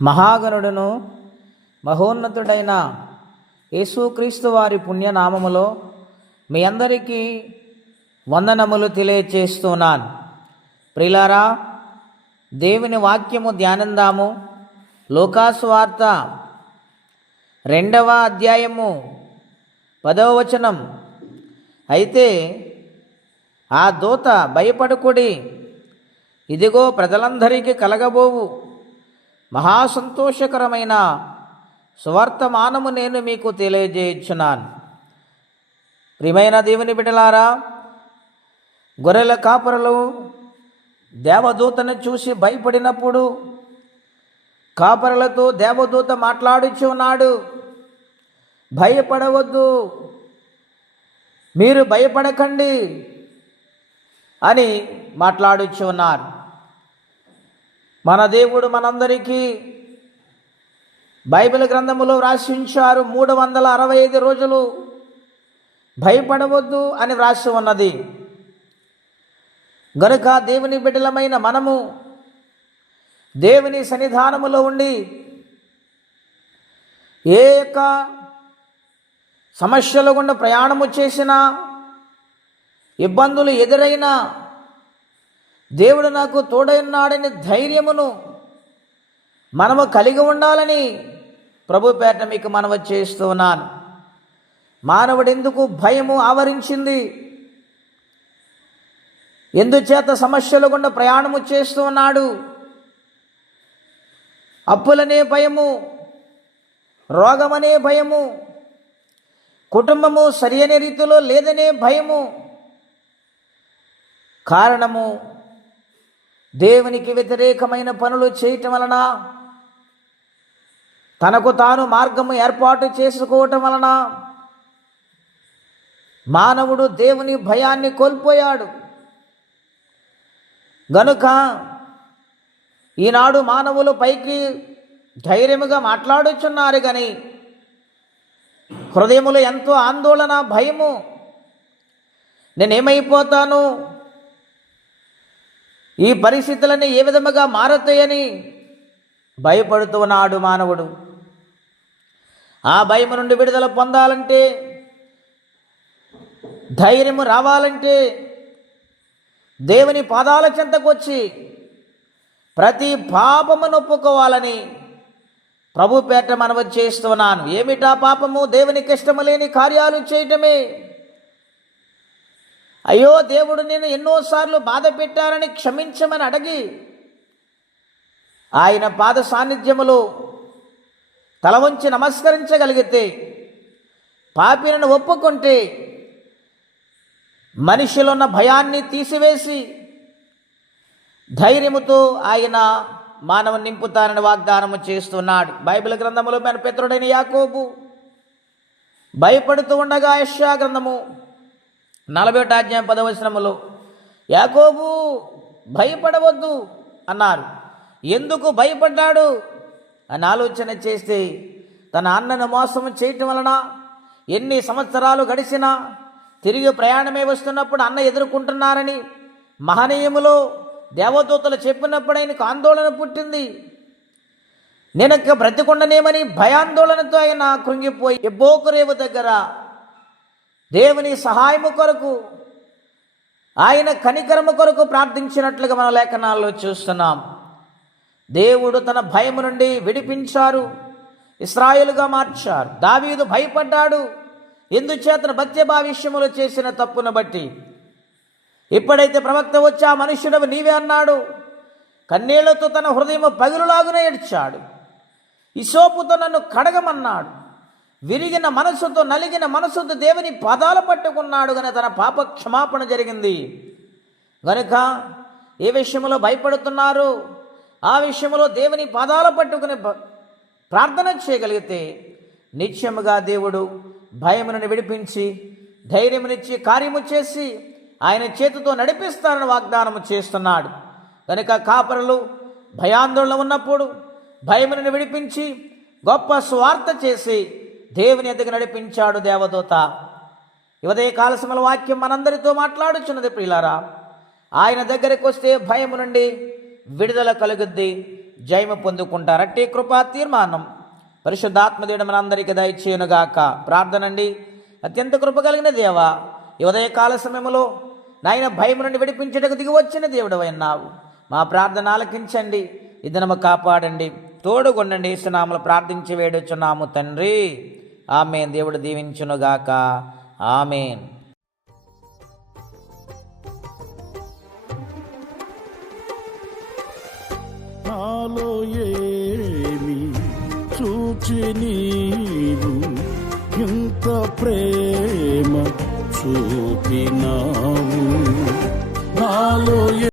మహాగణుడును మహోన్నతుడైన యేసుక్రీస్తు వారి పుణ్యనామములో మీ అందరికీ వందనములు తెలియచేస్తున్నాను. ప్రియులారా, దేవుని వాక్యము ధ్యానిందాము. లూకాసు వార్త 2వ అధ్యాయము 10వ వచనం. అయితే ఆ దూత, భయపడకుడి, ఇదిగో ప్రజలందరికీ కలగబోవు మహాసంతోషకరమైన సువర్తమానము నేను మీకు తెలియజేయుచున్నాను. ప్రియమైన దేవుని బిడ్డలారా, గొర్రెల కాపరులు దేవదూతను చూసి భయపడినప్పుడు కాపరులతో దేవదూత మాట్లాడుచున్నాడు. భయపడవద్దు, మీరు భయపడకండి అని మాట్లాడుచున్నారు. మన దేవుడు మనందరికీ బైబిల్ గ్రంథములో వ్రాసి ఉంచారు. 365 రోజులు భయపడవద్దు అని వ్రాసి ఉన్నది. గనుక దేవుని బిడ్డలమైన మనము దేవుని సన్నిధానములో ఉండి ఏ యొక్క సమస్యల గుండా ప్రయాణము చేసినా, ఇబ్బందులు ఎదురైనా దేవుడు నాకు తోడైనాడని ధైర్యమును మనము కలిగి ఉండాలని ప్రభు పేట మీకు మనవి చేస్తూ ఉన్నాను. మానవుడు ఎందుకు భయము ఆవరించింది? ఎందుచేత సమస్యల గుండా ప్రయాణము చేస్తూ ఉన్నాడు? అప్పులనే భయము, రోగమనే భయము, కుటుంబము సరియైన రీతిలో లేదనే భయము. కారణము దేవునికి వ్యతిరేకమైన పనులు చేయటం వలన, తనకు తాను మార్గము ఏర్పాటు చేసుకోవటం వలన మానవుడు దేవుని భయాన్ని కోల్పోయాడు. గనుక ఈనాడు మానవులు పైకి ధైర్యముగా మాట్లాడుచున్నారు, కానీ హృదయములో ఎంతో ఆందోళన, భయము. నేనేమైపోతాను, ఈ పరిస్థితులన్నీ ఏ విధముగా మారతాయని భయపడుతూ ఉన్నాడు మానవుడు. ఆ భయము నుండి విడుదల పొందాలంటే, ధైర్యము రావాలంటే దేవుని పాదాల చెంతకు వచ్చి ప్రతి పాపమును ఒప్పుకోవాలని ప్రభు పేట మనవి చేస్తున్నాను. ఏమిటా పాపము? దేవునికి ఇష్టము లేని కార్యాలు చేయటమే. అయ్యో దేవుడు నేను ఎన్నోసార్లు బాధ పెట్టారని క్షమించమని అడిగి ఆయన పాద సాన్నిధ్యములో తల వంచి నమస్కరించగలిగితే, పాపిలను ఒప్పుకుంటే మనిషిలో ఉన్న భయాన్ని తీసివేసి ధైర్యముతో ఆయన మానవుని నింపుతారని వాగ్దానము చేస్తున్నాడు. బైబిల్ గ్రంథములో మన పితరుడైన యాకోబు భయపడుతూ ఉండగా, యెషయా గ్రంథము 41వ అధ్యాయం 10వ వచనములో యాకోబు భయపడవద్దు అన్నారు. ఎందుకు భయపడ్డాడు అని ఆలోచన చేస్తే, తన అన్నను మోసం చేయటం వలన ఎన్ని సంవత్సరాలు గడిచినా తిరిగి ప్రయాణమే వస్తున్నప్పుడు అన్న ఎదుర్కొంటున్నారని మహనీయములో దేవదూతలు చెప్పినప్పుడు ఆయనకు ఆందోళన పుట్టింది. నేనక్క బ్రతికొండనేమని భయాందోళనతో ఆయన కృంగిపోయి ఎబ్బోకురేవు దగ్గర దేవుని సహాయము కొరకు, ఆయన కనికరము కొరకు ప్రార్థించినట్లుగా మన లేఖనాల్లో చూస్తున్నాం. దేవుడు తన భయము నుండి విడిపించారు, ఇశ్రాయేలుగా మార్చారు. దావీదు భయపడ్డాడు. ఎందుచేతన బత్షెబా విషయములో చేసిన తప్పును బట్టి. ఎప్పుడైతే ప్రవక్త వచ్చి, ఆ మనుష్యుడవు నీవే అన్నాడు, కన్నీళ్లతో తన హృదయం పగులులాగునే ఏడ్చాడు. ఇసోపుతో నన్ను కడగమన్నాడు. విరిగిన మనసుతో, నలిగిన మనసుతో దేవుని పాదాలు పట్టుకున్నాడు. కానీ తన పాప క్షమాపణ జరిగింది. గనుక ఏ విషయంలో భయపడుతున్నారు, ఆ విషయంలో దేవుని పాదాలు పట్టుకుని ప్రార్థన చేయగలిగితే నిత్యముగా దేవుడు భయమును విడిపించి ధైర్యమునిచ్చి కార్యము చేసి ఆయన చేతితో నడిపిస్తారని వాగ్దానము చేస్తున్నాడు. కనుక కాపరులు భయాందోళన ఉన్నప్పుడు భయమును విడిపించి గొప్ప స్వార్థ చేసి దేవుని ఎదుగు నడిపించాడు దేవదూత. ఉదయ కాల సమల వాక్యం మనందరితో మాట్లాడుచున్నది. ప్రియులారా, ఆయన దగ్గరికి వస్తే భయము నుండి విడుదల కలుగుద్ది, జయము పొందుకుంటారు. అట్టి కృపా తీర్మానం పరిశుద్ధాత్మదేవుడు మనందరికీ దయచేయునుగాక. ప్రార్థనండి. అత్యంత కృప కలిగిన దేవా, ఈ ఉదయకాల సమయంలో నాయన భయం నుండి విడిపించటకు దిగి వచ్చిన దేవుడు అయినావు. మా ప్రార్థన ఆలకించండి, ఈ దినము కాపాడండి, తోడుగొండండి. యేసునామములో ప్రార్థించి వేడుచున్నాము తండ్రి, ఆమేన్. దేవుడు దీవించునుగాక. ఆమేన్. నాలో ఏమి చూచి నీవు ఇంత ప్రేమ చూపినావు? నాలో